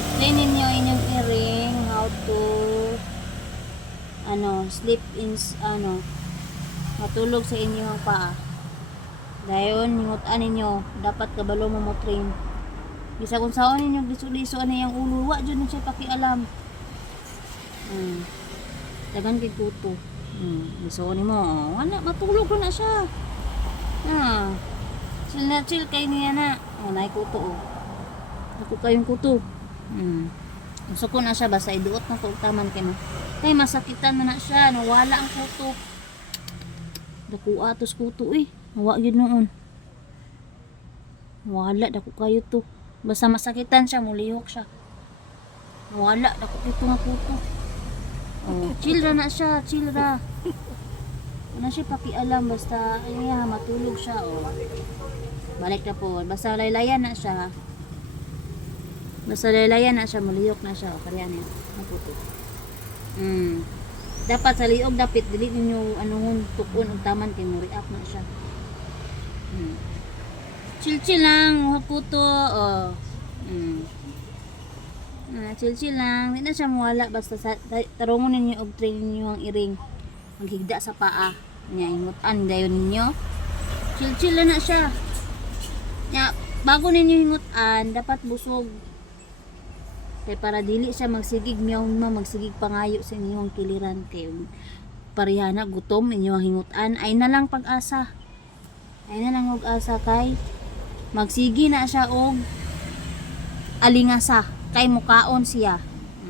I-train ninyo inyong earring how to sleep in matulog sa inyong paa. Dayon hingutan ninyo dapat kabalo mo train. Bisa kung saan ninyo liso-liso na yung ulo, wa jud siya pakialam. Dagan kay kuto. Liso ni mo, wala matulog na siya. Chill na chill kay niya na. Nay kuto. Ako kayong kuto. Gusto ko na siya basta iduot na to taman kay mo. Kay masakitan man na siya, nawala ang kuto. Dako atos kuto nawa gyud noon. Nawala dako kayo to. Basta masakitan siya, mulihok siya. Nawala dako kito nga kuto. Chill ra na siya, chill ra. Wala siya pakialam basta matulog siya balik na po. Basta laylayan na siya. Muliyok na siya. Kaya niya, maputo. Dapat sa liog, dapat dili ninyo tukon o taman kay mo react na siya. Chill lang, maputo. Chill lang. Hindi na siya mawala. Basta tarungon ninyo og train ninyo ang iring. Maghigda sa paa. Hingutan dayon ninyo. Chill na siya. Bago ninyo hingutan, dapat busog. Kaya para dili siya magsigig magsigig pangayo sa inyong kiliran kay parihana gutom inyong hingutan ay na lang pag-asa. Ay na lang og-asa kay magsigi na siya og alingasa kay mukaon siya.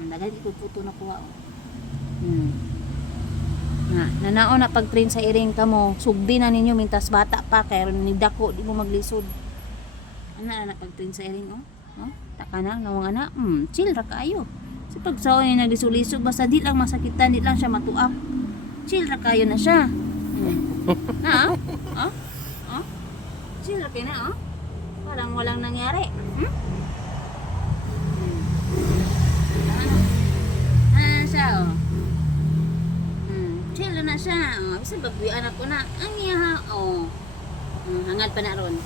Dagan ikuputo na kuha. Nanao na pag-train sa iring kamo, sugdi na ninyo mintas bata pa kay ni dako di mo maglisod. Ana na pag-train sa iring taka na nawang ana. Chill ra kayo. Sa pagsaon ni naglisulisog basta di lang masakitan, di lang siya matuak. Chill ra kayo na siya. Chill ra kayo na parang walang nangyari. Siya chill na siya. Bisa babuy anak ko na. Ang iya hangad pa na ron.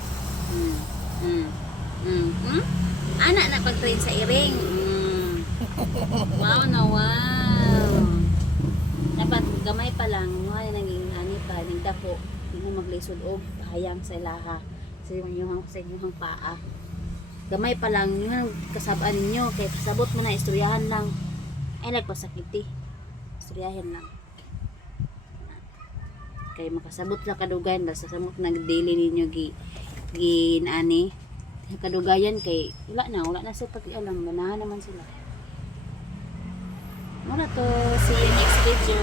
Anak na pag-train sa iring. Wow. Dapat gamay pa lang. Naging ani pa. Nagdapo. Hindi mo maglisod og hayang sa ilaha. Sa inyong paa. Gamay pa lang. Yung kasabaan ninyo. Kaya sabot mo na. Istoryahan lang. Ay nagpasakiti. Istoryahan lang. Kaya makasabot na kadugayan. Basta samot nag-daily ninyo ginani. Kadugayan kay wala na sa pakialam, ganahan naman sila. Muna to, see you next video.